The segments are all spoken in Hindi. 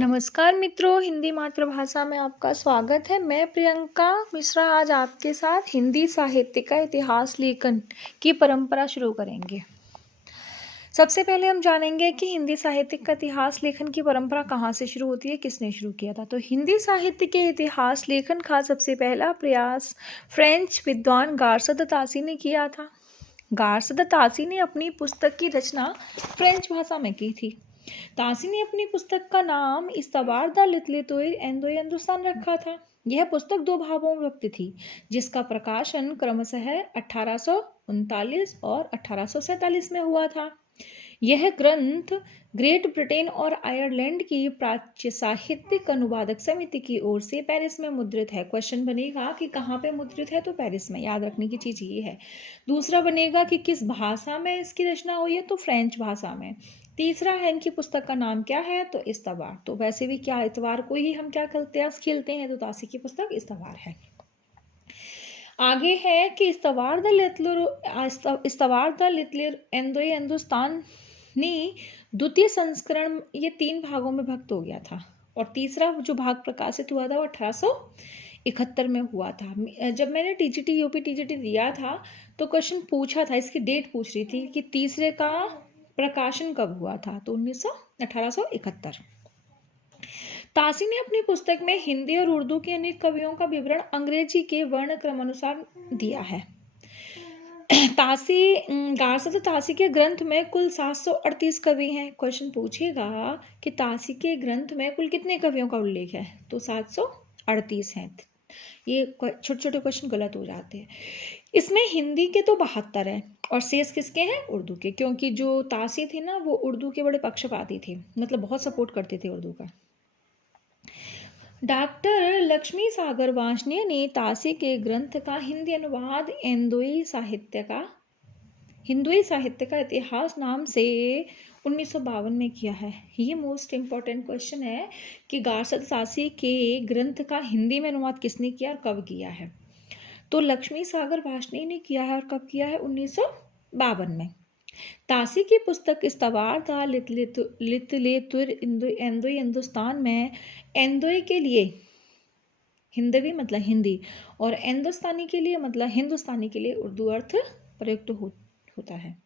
नमस्कार मित्रों, हिंदी मातृभाषा में आपका स्वागत है। मैं प्रियंका मिश्रा आज आपके साथ हिंदी साहित्य का इतिहास लेखन की परंपरा शुरू करेंगे। सबसे पहले हम जानेंगे कि हिंदी साहित्य का इतिहास लेखन की परंपरा कहाँ से शुरू होती है, किसने शुरू किया था। तो हिंदी साहित्य के इतिहास लेखन का सबसे पहला प्रयास फ्रेंच विद्वान गारसद तासी ने किया था। गारसद तासी ने अपनी पुस्तक की रचना फ्रेंच भाषा में की थी। तासी ने अपनी पुस्तक का नाम इस्तबार द लिटरेतुर एंदोई हिंदुस्तान रखा था। यह पुस्तक दो भागों में विभक्त थी, जिसका प्रकाशन क्रमशः 1839 और 1847 में हुआ था। यह ग्रंथ ग्रेट ब्रिटेन और आयरलैंड की प्राच्य साहित्यिक अनुवादक समिति की ओर से पेरिस में मुद्रित है। क्वेश्चन बनेगा कि कहाँ पे मुद्रित है, तो पेरिस में। याद रखने की चीज ये है। दूसरा बनेगा कि किस भाषा में इसकी रचना हुई है, तो फ्रेंच भाषा में। तीसरा है इनकी पुस्तक का नाम क्या है, तो इस्तबार। तो वैसे भी क्या इतवार को ही हम क्या खेलते हैं, तो तासी की पुस्तक इस्तबार है। आगे है कि इस्तबार द लिटरेर एंदोई हिंदुस्तान द्वितीय संस्करण ये 3 भागों में विभक्त हो गया था, और तीसरा जो भाग प्रकाशित हुआ था वो 1871 में हुआ था। जब मैंने टीजीटी यूपी टीजीटी दिया था तो क्वेश्चन पूछा था, इसकी डेट पूछ रही थी कि तीसरे का प्रकाशन कब हुआ था, तो 1871। तासी ने अपनी पुस्तक में हिंदी और उर्दू के अनेक कवियों का विवरण अंग्रेजी के वर्ण क्रमानुसार दिया है। गारसद तासी के ग्रंथ में कुल 738 कवि हैं। क्वेश्चन पूछेगा कि तासी के ग्रंथ में कुल कितने कवियों का उल्लेख है, तो 738 हैं। ये छोटे छोटे क्वेश्चन गलत हो जाते हैं। इसमें हिंदी के तो 72 हैं और शेष किसके हैं, उर्दू के, क्योंकि जो तासी थे ना वो उर्दू के बड़े पक्षपाती थे, मतलब बहुत सपोर्ट करते थे उर्दू का। डॉक्टर लक्ष्मी सागर वार्ष्णेय ने तासी के ग्रंथ का हिंदी अनुवाद हिंदुई साहित्य का इतिहास नाम से 1952 में किया है। ये मोस्ट इम्पॉर्टेंट क्वेश्चन है कि गारसद तासी के ग्रंथ का हिंदी में अनुवाद किसने किया और कब किया है, तो लक्ष्मी सागर वार्ष्णेय ने किया है। और कब किया है, 1952 में। तासी की पुस्तक इस्तबार द लिटरेतुर एंदोई हिंदुस्तान में एंदोई के लिए हिंदवी मतलब हिंदी और हिंदुस्तानी के लिए मतलब हिंदुस्तानी के लिए उर्दू अर्थ प्रयुक्त होता है।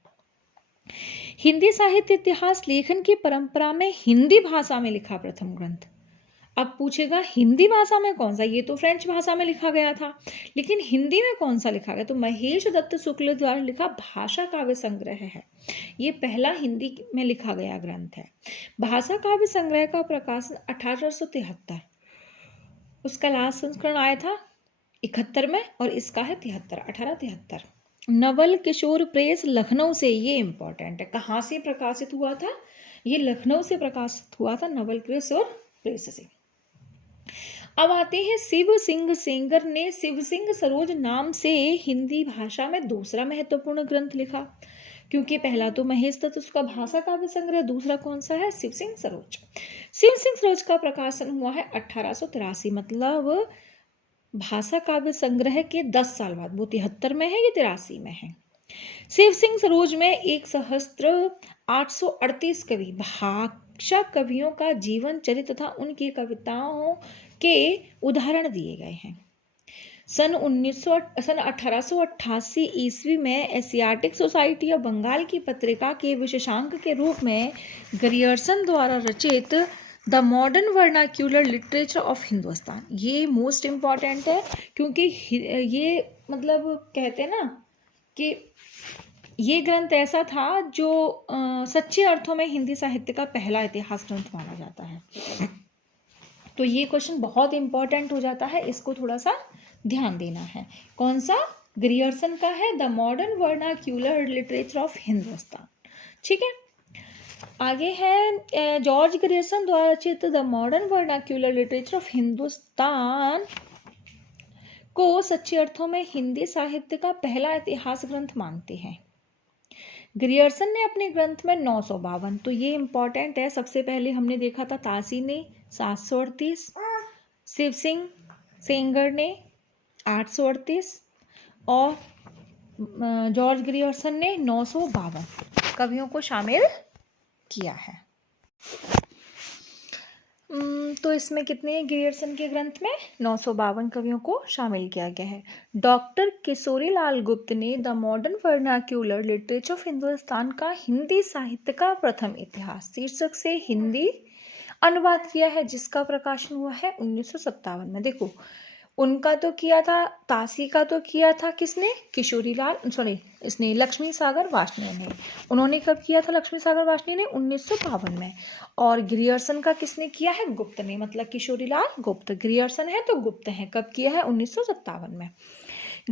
हिंदी साहित्य इतिहास लेखन की परंपरा में हिंदी भाषा में लिखा प्रथम ग्रंथ। अब पूछेगा हिंदी भाषा में कौन सा, ये तो फ्रेंच भाषा में लिखा गया था, लेकिन हिंदी में कौन सा लिखा गया, तो महेश दत्त शुक्ल द्वारा लिखा भाषा काव्य संग्रह है। ये पहला हिंदी में लिखा गया ग्रंथ है। भाषा काव्य संग्रह का प्रकाशन 1873, उसका लास्ट संस्करण आया था 71 में, और इसका है 1873। नवल किशोर प्रेस लखनऊ से, ये इंपॉर्टेंट है, कहाँ से प्रकाशित हुआ था, ये लखनऊ से प्रकाशित हुआ था, नवल किशोर प्रेस से। अब आते हैं शिव सिंह सेंगर ने शिव सिंह सरोज नाम से हिंदी भाषा में दूसरा महत्वपूर्ण ग्रंथ लिखा, क्योंकि पहला तो महेश दत्त उसका भाषा काव्य संग्रह, दूसरा कौन सा है, शिव सिंह सरोज। शिव सिंह सरोज का प्रकाशन हुआ है 1883, मतलब भाषा काव्य संग्रह के 10 साल बाद। वो 73 में है, ये 83 में है। शिव सिंह सरोज में 1838 कवि भाषा कवियों का जीवन चरित्र तथा उनकी कविताओं के उदाहरण दिए गए हैं। सन 1888 ईस्वी में एशियाटिक सोसाइटी ऑफ बंगाल की पत्रिका के विशेषांक के रूप में ग्रियर्सन द्वारा रचित the modern vernacular literature of Hindustan, ये मोस्ट इम्पॉर्टेंट है, क्योंकि ये मतलब कहते हैं ना कि ये ग्रंथ ऐसा था जो सच्चे अर्थों में हिंदी साहित्य का पहला इतिहास ग्रंथ माना जाता है। तो ये क्वेश्चन बहुत इंपॉर्टेंट हो जाता है, इसको थोड़ा सा ध्यान देना है। कौन सा, ग्रियर्सन का है the modern vernacular literature of Hindustan, ठीक है। आगे है जॉर्ज ग्रियर्सन द्वारा रचित the modern vernacular literature of Hindustan को सच्चे अर्थों में हिंदी साहित्य का पहला इतिहास ग्रंथ मानते हैं। ग्रियर्सन ने अपने ग्रंथ में 952, तो ये इंपॉर्टेंट है। सबसे पहले हमने देखा था तासी ने 738, शिव सिंह सेंगर ने 838 और जॉर्ज ग्रियर्सन ने 952 कवियों को शामिल किया है। तो इसमें कितने ग्रियर्सन के ग्रंथ में 952 कवियों को शामिल किया गया है। डॉक्टर किशोरीलाल गुप्त ने the modern vernacular literature of Hindustan का हिंदी साहित्य का प्रथम इतिहास शीर्षक से हिंदी अनुवाद किया है, जिसका प्रकाशन हुआ है 1957 में। देखो, उनका तो किया था, तासी का तो किया था किसने, इसने लक्ष्मी सागर वार्ष्णेय ने। उन्होंने कब किया था लक्ष्मी सागर वार्ष्णेय ने? 1952 में। और ग्रियर्सन का किसने किया है? गुप्त ने, मतलब किशोरीलाल गुप्त। ग्रियर्सन है तो गुप्त है। कब किया है? 1957 में।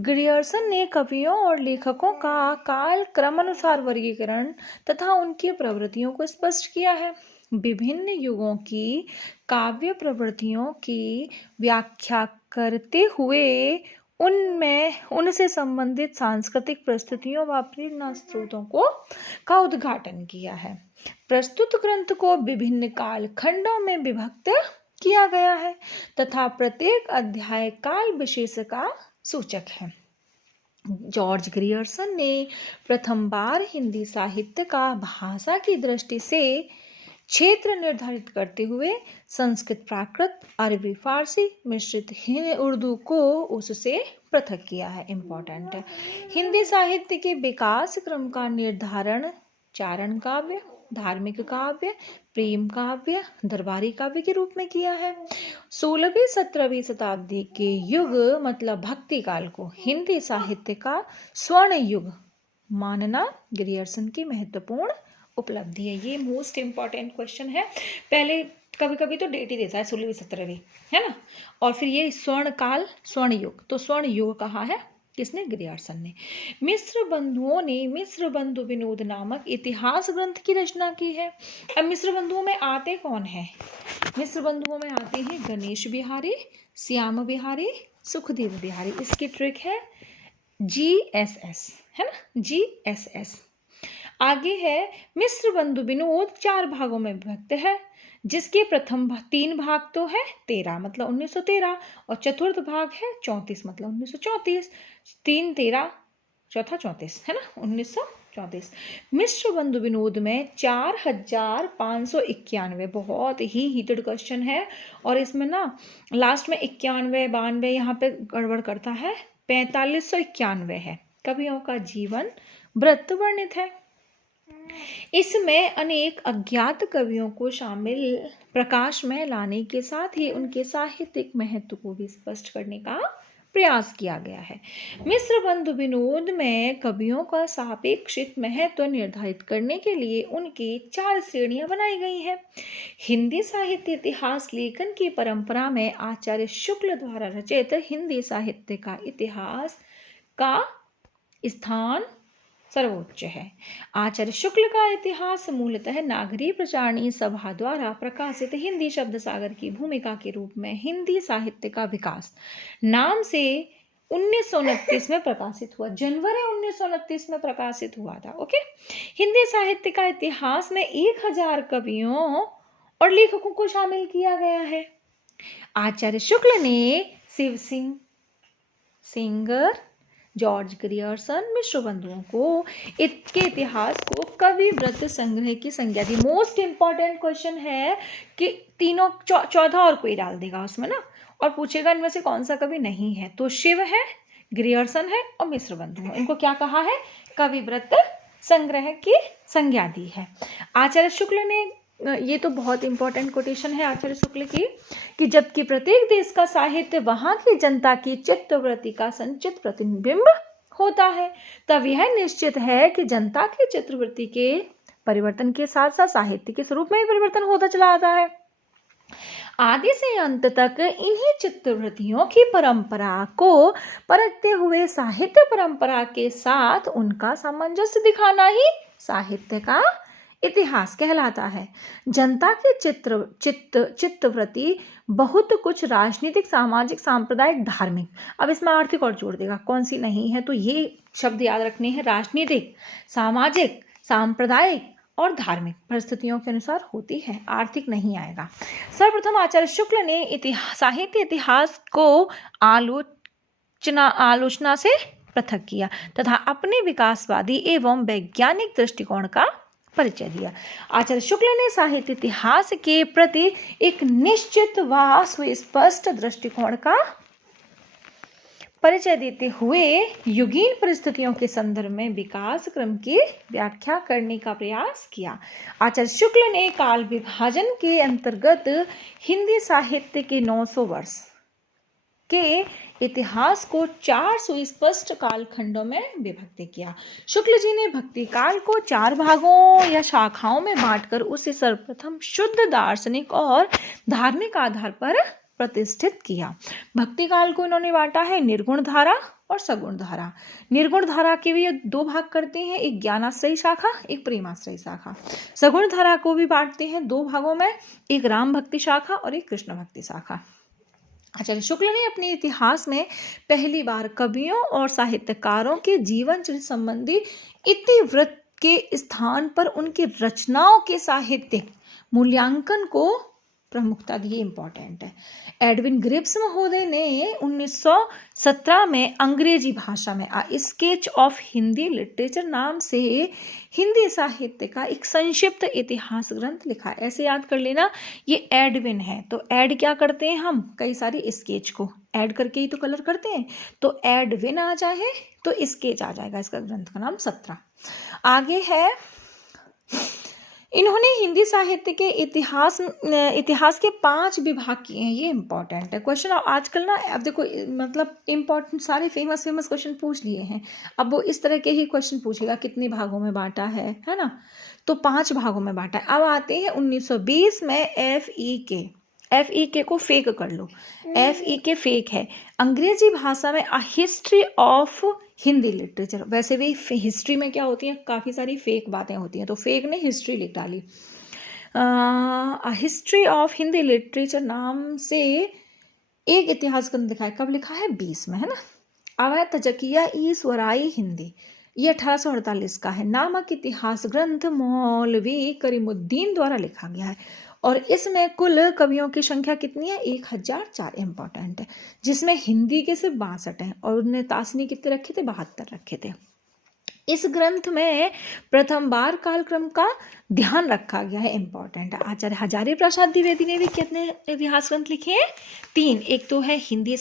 ग्रियर्सन ने कवियों और लेखकों का काल क्रमानुसार वर्गीकरण तथा उनकी प्रवृत्तियों को स्पष्ट किया है। विभिन्न युगों की काव्य प्रवृत्तियों की व्याख्या करते हुए उनसे संबंधित सांस्कृतिक परिस्थितियों व प्रेरणा स्रोतों का उद्घाटन किया है। प्रस्तुत ग्रंथ को विभिन्न काल खंडों में विभक्त किया गया है तथा प्रत्येक अध्याय काल विशेष का सूचक है। जॉर्ज ग्रियर्सन ने प्रथम बार हिंदी साहित्य का भाषा की दृष्टि से क्षेत्र निर्धारित करते हुए संस्कृत, प्राकृत, अरबी, फारसी मिश्रित उर्दू को उससे पृथक किया है। इम्पोर्टेंट है। हिंदी साहित्य के विकास क्रम का निर्धारण चारण काव्य, धार्मिक काव्य, प्रेम काव्य, दरबारी काव्य के रूप में किया है। 16वीं 17वीं शताब्दी के युग मतलब भक्ति काल को हिंदी साहित्य का स्वर्ण युग मानना ग्रियर्सन की महत्वपूर्ण उपलब्धि है। ये मोस्ट इम्पॉर्टेंट क्वेश्चन है। पहले कभी कभी तो डेट ही देता है 16वीं 17वीं, है ना, और फिर ये स्वर्ण काल, स्वर्ण युग, तो स्वर्ण युग कहा है किसने? ग्रियर्सन ने। मिस्र बंधुओं ने मिस्र बंधु विनोद नामक इतिहास ग्रंथ की रचना की है। अब मिस्र बंधुओं में आते कौन है? मिस्र बंधुओं में आते हैं गणेश बिहारी, श्याम बिहारी, सुखदेव बिहारी। इसकी ट्रिक है GSS, है ना, GSS। आगे है मिस्र बंधु विनोद 4 भागों में विभक्त है, जिसके प्रथम 3 भाग तो है 13 मतलब 1913 और चतुर्थ भाग है 34 मतलब 1934। 3 13 चौथा 34, है ना, 1934। मिस्र बंधु विनोद में 4591, बहुत ही हीटेड क्वेश्चन है, और इसमें ना लास्ट में 91 92 यहाँ पे गड़बड़ करता है, 4591 है। कवियों का जीवन वृत्त वर्णित है। इसमें अनेक अज्ञात कवियों को शामिल प्रकाश में लाने के साथ ही उनके साहित्यिक महत्व को भी स्पष्ट करने का प्रयास किया गया है। मिस्र बंधु विनोद में कवियों का सापेक्षिक महत्व निर्धारित करने के लिए उनकी 4 श्रेणियां बनाई गई हैं। हिंदी साहित्य इतिहास लेखन की परंपरा में आचार्य शुक्ल द्वारा रचित हिंदी साहित्य का इतिहास का स्थान सर्वोच्च है। आचार्य शुक्ल का इतिहास मूलतः नागरी प्रचारणी सभा द्वारा प्रकाशित हिंदी शब्द सागर की भूमिका के रूप में हिंदी साहित्य का विकास नाम से 1929 में प्रकाशित हुआ। जनवरी 1929 में प्रकाशित हुआ था। ओके, हिंदी साहित्य का इतिहास में 1000 कवियों और लेखकों को शामिल किया गया है। आचार्य शुक्ल ने शिव सिंह, सेंगर, जॉर्ज ग्रियर्सन, मिश्र बंधुओं को इसके इतिहास को कवि वृत्त संग्रह की संज्ञा दी। मोस्ट इंपॉर्टेंट क्वेश्चन है कि तीनों 14 और कोई डाल देगा उसमें ना, और पूछेगा इनमें से कौन सा कवि नहीं है, तो शिव है, ग्रियर्सन है और मिश्र बंधु। इनको क्या कहा है? कवि वृत्त संग्रह की संज्ञा दी है। आचार्य शुक्ल ने, ये तो बहुत इंपॉर्टेंट कोटेशन है आचार्य शुक्ल की, कि जबकि प्रत्येक देश का साहित्य वहां की जनता की चित्तवृत्ति का संचित प्रतिबिंब होता है, तब यह निश्चित है कि जनता की चित्तवृत्ति के परिवर्तन के साथ साथ साहित्य के स्वरूप में भी परिवर्तन होता चला आता है। आदि से अंत तक इन्हीं चित्तवृत्तियों की परंपरा को परखते हुए साहित्य परंपरा के साथ उनका सामंजस्य दिखाना ही साहित्य का इतिहास कहलाता है। जनता की चित्तवृत्ति बहुत कुछ राजनीतिक, सामाजिक, सांप्रदायिक, धार्मिक, अब इसमें आर्थिक और जोड़ देगा, कौन सी नहीं है, तो ये शब्द याद रखने हैं, राजनीतिक, सामाजिक, सांप्रदायिक और धार्मिक परिस्थितियों के अनुसार होती है, आर्थिक नहीं आएगा। सर्वप्रथम आचार्य शुक्ल ने साहित्य इतिहास को आलोचना से पृथक किया तथा अपने विकासवादी एवं वैज्ञानिक दृष्टिकोण का परिचय दिया। आचार्य शुक्ल ने साहित्य इतिहास के प्रति एक निश्चित व सुस्पष्ट दृष्टिकोण का परिचय देते हुए युगीन परिस्थितियों के संदर्भ में विकास क्रम की व्याख्या करने का प्रयास किया। आचार्य शुक्ल ने काल विभाजन के अंतर्गत हिंदी साहित्य के 900 वर्ष के इतिहास को 4 सुस्पष्ट कालखंडों में विभक्त किया। शुक्ल जी ने भक्ति काल को 4 भागों या शाखाओं में बांटकर उसे सर्वप्रथम शुद्ध दार्शनिक और धार्मिक आधार पर प्रतिष्ठित किया। भक्ति काल को इन्होंने बांटा है निर्गुण धारा और सगुण धारा। निर्गुण धारा के भी 2 भाग करते हैं, एक ज्ञानाश्रयी शाखा, एक प्रेमाश्रयी शाखा। सगुण धारा को भी बांटते हैं 2 भागों में, एक राम भक्ति शाखा और एक कृष्ण भक्ति शाखा। आचार्य शुक्ल ने अपने इतिहास में पहली बार कवियों और साहित्यकारों के जीवन चरित्र संबंधी इतिवृत्त के स्थान पर उनकी रचनाओं के साहित्यिक मूल्यांकन को प्रमुखता दी। इंपॉर्टेंट है। एडविन ग्रिप्स महोदय ने 1917 में अंग्रेजी भाषा में a sketch of Hindi literature नाम से हिंदी साहित्य का एक संक्षिप्त इतिहास ग्रंथ लिखा। ऐसे याद कर लेना, ये एडविन है। तो ऐड क्या करते हैं हम, कई सारी स्केच को ऐड करके ही तो कलर करते हैं। तो एडविन आ जाए तो स्केच आ जाएगा। इसका ग्रंथ का नाम 17। आगे है, इन्होंने हिंदी साहित्य के इतिहास के 5 विभाग किए हैं। ये इंपॉर्टेंट है क्वेश्चन। आजकल ना अब देखो, मतलब इंपॉर्टेंट सारे फेमस क्वेश्चन पूछ लिए हैं। अब वो इस तरह के ही क्वेश्चन पूछेगा, कितने भागों में बांटा है ना। तो 5 भागों में बांटा है। अब आते हैं 1920 में FEK को फेक कर लो। FEK फेक है, अंग्रेजी भाषा में a history of Hindi literature. वैसे भी हिस्ट्री में क्या होती है, काफ़ी सारी फेक बातें होती हैं, तो फेक ने हिस्ट्री लिख डाली। A history of Hindi literature नाम से एक इतिहास ग्रंथ लिखा है। कब लिखा है, 20 में, है ना। अब है तजकिया ई स्वराई हिंदी, ये 1848 का है। नामक इतिहास ग्रंथ मौलवी करीमुद्दीन द्वारा लिखा गया है और इसमें कुल कवियों की संख्या कितनी है, 1004। इंपॉर्टेंट है, जिसमें हिंदी के सिर्फ 62 हैं और उन्हें तासनी कितने रखे थे, 72 रखे थे। इस ग्रंथ में प्रथम बार कालक्रम का ध्यान रखा गया है। इंपॉर्टेंट है। आचार्य हजारी प्रसाद द्विवेदी ने भी कितने इतिहास ग्रंथ लिखे हैं, 3। एक तो है हिंदी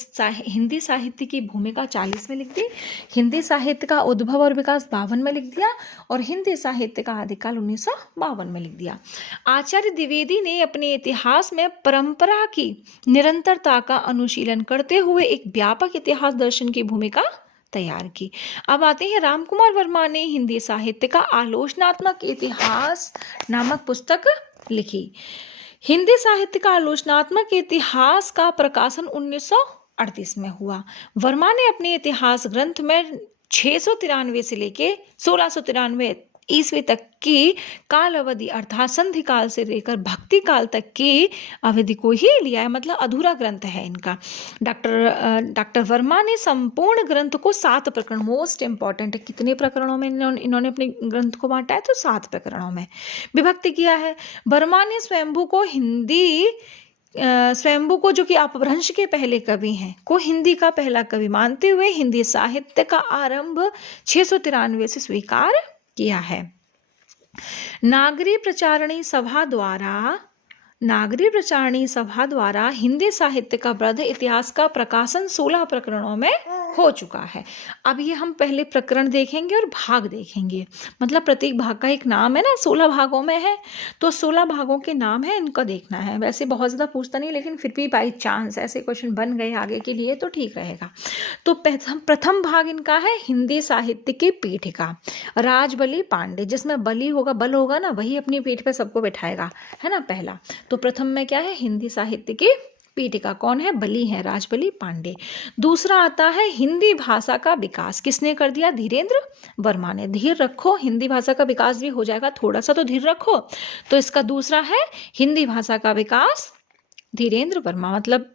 साहित्य की भूमिका 40 में लिख दी, हिंदी साहित्य का उद्भव और विकास 52 में लिख दिया और हिंदी साहित्य का आदिकाल 1952 में लिख दिया। आचार्य द्विवेदी ने अपने इतिहास में परंपरा की निरंतरता का अनुशीलन करते हुए एक व्यापक इतिहास दर्शन की भूमिका तैयार की। अब आते हैं, रामकुमार वर्मा ने हिंदी साहित्य का आलोचनात्मक इतिहास नामक पुस्तक लिखी। हिंदी साहित्य का आलोचनात्मक इतिहास का प्रकाशन 1938 में हुआ। वर्मा ने अपने इतिहास ग्रंथ में 693 से लेके 1693 ईस्वी तक की काल अवधि अर्थात संधि काल से लेकर भक्ति काल तक की अवधि को ही लिया है, मतलब अधूरा ग्रंथ है इनका। डॉक्टर वर्मा ने संपूर्ण ग्रंथ को 7 प्रकरण, मोस्ट इंपॉर्टेंट है, कितने प्रकरणों में इन्होंने अपने ग्रंथ को बांटा है, तो 7 प्रकरणों में विभक्त किया है। वर्मा ने स्वयंभू को जो कि अपभ्रंश के पहले कवि हैं को हिंदी का पहला कवि मानते हुए हिंदी साहित्य का आरंभ 693 से स्वीकार किया है। नागरी प्रचारणी सभा द्वारा हिंदी साहित्य का वृद्ध इतिहास का प्रकाशन 16 प्रकरणों में हो चुका है। अब ये हम पहले प्रकरण देखेंगे और भाग देखेंगे, मतलब प्रत्येक भाग का एक नाम है ना, 16 भागों में है तो 16 भागों के नाम है, इनको देखना है। वैसे बहुत ज़्यादा पूछता नहीं, लेकिन फिर भी बाई चांस ऐसे क्वेश्चन बन गए आगे के लिए तो ठीक रहेगा। तो प्रथम भाग इनका है हिंदी साहित्य की पीठिका, राजबली पांडे, जिसमें बल होगा ना, वही अपनी पीठ पे सबको बैठाएगा, है ना, पहला। तो प्रथम में क्या है, हिंदी साहित्य की पीठिका, कौन है, बली है, राजबली पांडे। दूसरा आता है हिंदी भाषा का विकास, किसने कर दिया, धीरेन्द्र वर्मा ने। धीर रखो, हिंदी भाषा का विकास भी हो जाएगा, थोड़ा सा तो धीर रखो। तो इसका दूसरा है हिंदी भाषा का विकास, धीरेन्द्र वर्मा। मतलब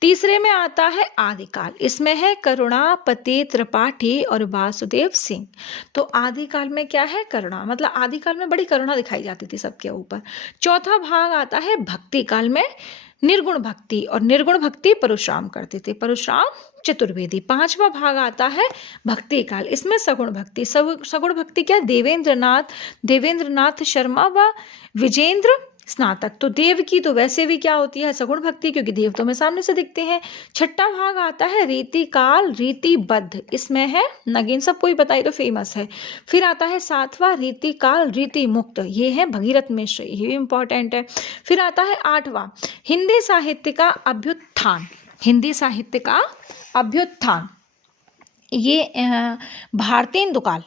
तीसरे में आता है आदिकाल, इसमें है करुणापति त्रिपाठी और वासुदेव सिंह। तो आदिकाल में क्या है, करुणा, मतलब आदिकाल में बड़ी करुणा दिखाई जाती थी सबके ऊपर। चौथा भाग आता है भक्ति काल में, निर्गुण भक्ति, और निर्गुण भक्ति परशुराम करते थे, परशुराम चतुर्वेदी। 5वां भाग आता है भक्ति काल, इसमें सगुण भक्ति। सगुण भक्ति क्या? देवेंद्रनाथ शर्मा व विजेंद्र स्नातक। तो देव की तो वैसे भी क्या होती है? सगुण भक्ति, क्योंकि देव तो हमें सामने से दिखते हैं। 6वां भाग आता है रीति काल रीतिबद्ध, इसमें है नगेन, सबको ही पता है तो फेमस है। फिर आता है 7वां रीति काल रीति मुक्त, ये है भगीरथ मिश्र, ये भी इंपॉर्टेंट है। फिर आता है 8वां हिंदी साहित्य का अभ्युत्थान, हिंदी साहित्य का अभ्युत्थान, ये भारतेंदु काल,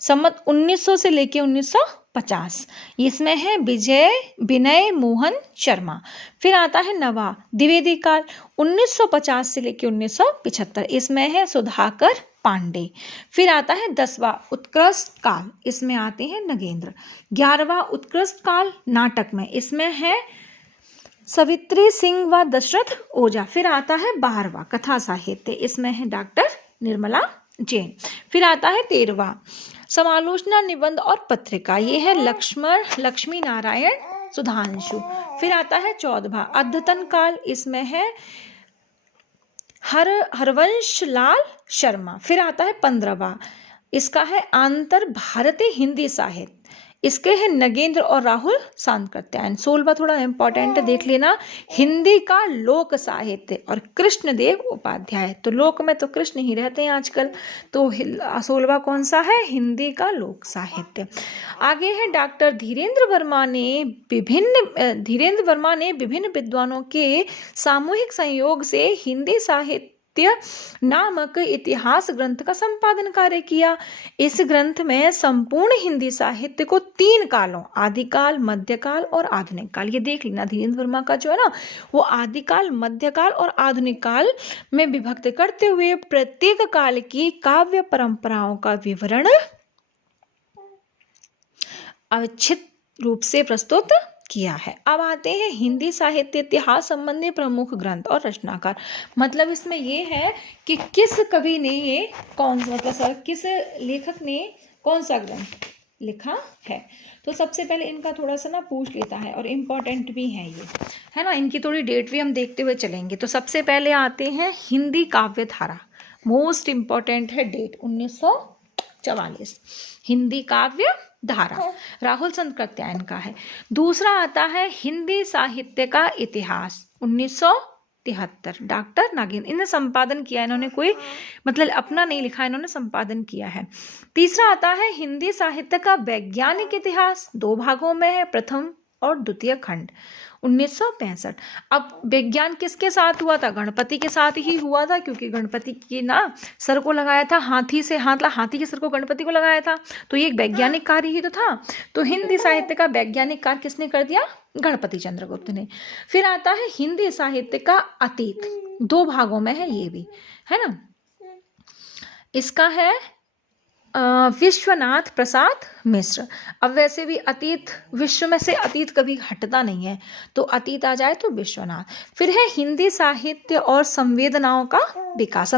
सम्मत 1900 से लेके 1950, इसमें है विनय मोहन शर्मा। फिर आता है 9वां द्विवेदी काल 1950 से लेके 1975, इसमें है सुधाकर पांडे। फिर आता है 10वां उत्कृष्ट काल, इसमें आते हैं नगेंद्र। 11वां उत्कृष्ट काल नाटक में, इसमें है सवित्री सिंह व दशरथ ओझा। फिर आता है 12वां कथा साहित्य, इसमें है डॉक्टर निर्मला जैन। फिर आता है 13वां समालोचना निबंध और पत्रिका, ये है लक्ष्मी नारायण सुधांशु। फिर आता है 14वां अद्यतन काल, इसमें है हरवंश लाल शर्मा। फिर आता है 15वां, इसका है आंतर भारतीय हिंदी साहित्य, इसके हैं नगेंद्र और राहुल सांकृत्यायन। 16वां थोड़ा इंपॉर्टेंट देख लेना, हिंदी का लोक साहित्य और कृष्णदेव उपाध्याय। तो लोक में तो कृष्ण ही रहते हैं आजकल, तो 16वां कौन सा है? हिंदी का लोक साहित्य। आगे है डॉक्टर धीरेन्द्र वर्मा ने विभिन्न विद्वानों के सामूहिक संयोग से हिंदी साहित्य नामक इतिहास ग्रंथ का संपादन कार्य किया। इस ग्रंथ में संपूर्ण हिंदी साहित्य को 3 कालों, आदिकाल, मध्यकाल और आधुनिक काल, ये देख लेना। धीरेन्द्र वर्मा का जो है ना, वो आदिकाल, मध्यकाल और आधुनिक काल में विभक्त करते हुए प्रत्येक काल की काव्य परंपराओं का विवरण अवच्छिन्न रूप से प्रस्तुत किया है। अब आते हैं हिंदी साहित्य इतिहास संबंधी प्रमुख ग्रंथ और रचनाकार। मतलब इसमें ये है कि किस कवि ने ये किस लेखक ने कौन सा ग्रंथ लिखा है। तो सबसे पहले इनका थोड़ा सा ना पूछ लेता है, और इम्पोर्टेंट भी है ये, है ना, इनकी थोड़ी डेट भी हम देखते हुए चलेंगे। तो सबसे पहले आते हैं हिंदी काव्य धारा, मोस्ट इम्पॉर्टेंट है डेट 1944, हिंदी काव्य धारा राहुल सांकृत्यायन का है। दूसरा आता है हिंदी साहित्य का इतिहास 1973, डॉक्टर नागेंद्र, इन्हें संपादन किया, इन्होंने कोई मतलब अपना नहीं लिखा, इन्होंने संपादन किया है। तीसरा आता है हिंदी साहित्य का वैज्ञानिक इतिहास, 2 भागों में है, प्रथम और द्वितीय खंड 1965। अब विज्ञान किसके साथ हुआ था? गणपति के साथ ही हुआ था, क्योंकि गणपति की ना सर को लगाया था हाथी के सर को गणपति को लगाया था, तो ये एक वैज्ञानिक कार्य ही तो था। तो हिंदी साहित्य का वैज्ञानिक कार्य किसने कर दिया? गणपति चंद्रगुप्त ने। फिर आता है हिंदी साहित्य का अतीत, 2 भागों में है ये भी, है ना। इसका है विश्वनाथ प्रसाद मिश्र। अब वैसे भी अतीत, विश्व में से अतीत कभी हटता नहीं है, तो अतीत आ जाए तो विश्वनाथ। फिर है हिंदी साहित्य और संवेदना का विकास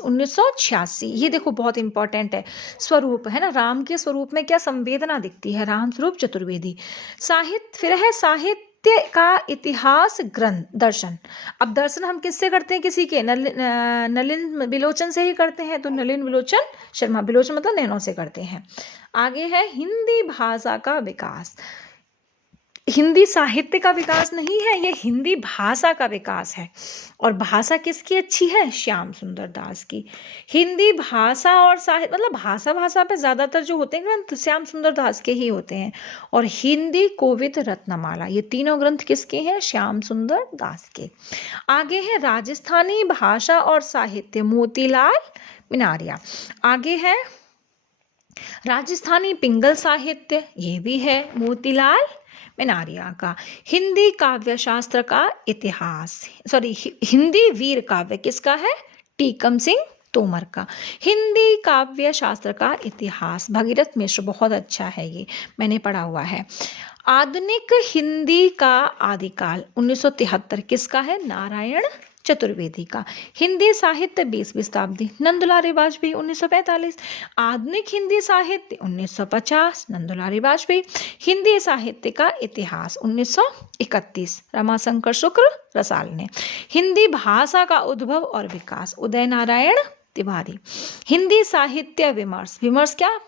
1986, ये देखो बहुत इंपॉर्टेंट है। स्वरूप है ना, राम के स्वरूप में क्या संवेदना दिखती है? राम स्वरूप चतुर्वेदी। साहित्य, फिर है साहित्य का इतिहास ग्रंथ दर्शन। अब दर्शन हम किससे करते हैं? किसी के नलिन बिलोचन से ही करते हैं, तो नलिन बिलोचन शर्मा, बिलोचन मतलब नैनो से करते हैं। आगे है हिंदी भाषा का विकास, हिंदी साहित्य का विकास नहीं है, ये हिंदी भाषा का विकास है। और भाषा किसकी अच्छी है? श्याम सुंदर दास की। हिंदी भाषा और साहित्य मतलब भाषा पे ज़्यादातर जो होते हैं ग्रंथ श्याम सुंदर दास के ही होते हैं। और हिंदी कोविद रत्नमाला, ये तीनों ग्रंथ किसके हैं? श्याम सुंदर दास के। आगे है राजस्थानी भाषा और साहित्य, मोतीलाल मिनारिया। आगे है राजस्थानी पिंगल साहित्य, ये भी है मोतीलाल मिनारिया का। हिंदी काव्य शास्त्र का इतिहास, हिंदी वीर काव्य किसका है? टीकम सिंह तोमर का। हिंदी काव्य शास्त्र का इतिहास भगीरथ मिश्र, बहुत अच्छा है ये, मैंने पढ़ा हुआ है। आधुनिक हिंदी का आदिकाल 1973 किसका है? नारायण चतुर्वेदी का। हिंदी साहित्य 20वीं शताब्दी नंदुलारी वाजपेयी 1945। आधुनिक हिंदी साहित्य 1950 नंदुलारी वाजपेयी। हिंदी साहित्य का इतिहास 1931 रमाशंकर शुक्ल रसाल ने। हिंदी भाषा का उद्भव और विकास उदय नारायण तिवारी। हिंदी साहित्य विमर्श, विमर्श क्या,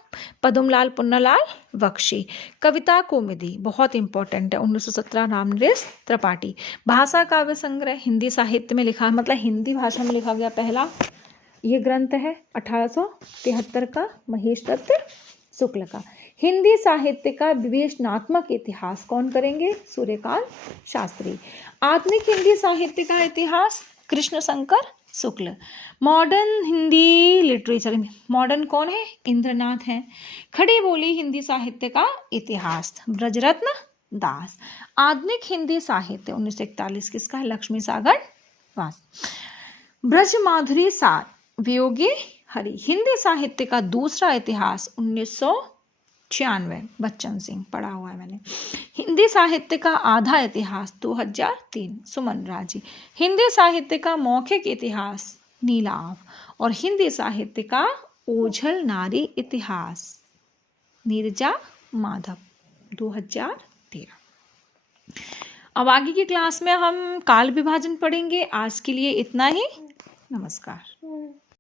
पद्मलाल पुन्नालाल बख्शी। कविता कौमुदी बहुत इंपॉर्टेंट है 1917 रामनरेश त्रिपाठी। भाषा काव्य संग्रह हिंदी साहित्य में लिखा, मतलब हिंदी भाषा में लिखा गया पहला ये ग्रंथ है 1873 का महेश दत्त शुक्ल का। हिंदी साहित्य का विवेचनात्मक इतिहास कौन करेंगे, सूर्यकांत शास्त्री। आधुनिक हिंदी साहित्य का इतिहास कृष्ण शंकर शुक्ल। मॉडर्न हिंदी लिटरेचर, मॉडर्न कौन है, इंद्रनाथ हैं। खड़ी बोली हिंदी साहित्य का इतिहास ब्रजरत्न दास। आधुनिक हिंदी साहित्य 1941 किसका है, लक्ष्मी सागर वास। ब्रज माधुरी सार वियोगी हरि। हिंदी साहित्य का दूसरा इतिहास 1996 बच्चन सिंह, पढ़ा हुआ है मैंने। हिंदी साहित्य का आधा इतिहास 2003 सुमन राजी। हिंदी साहित्य का मौखिक इतिहास नीलाभ। और हिंदी साहित्य का ओझल नारी इतिहास नीरजा माधव 2013। अब आगे की क्लास में हम काल विभाजन पढ़ेंगे। आज के लिए इतना ही, नमस्कार।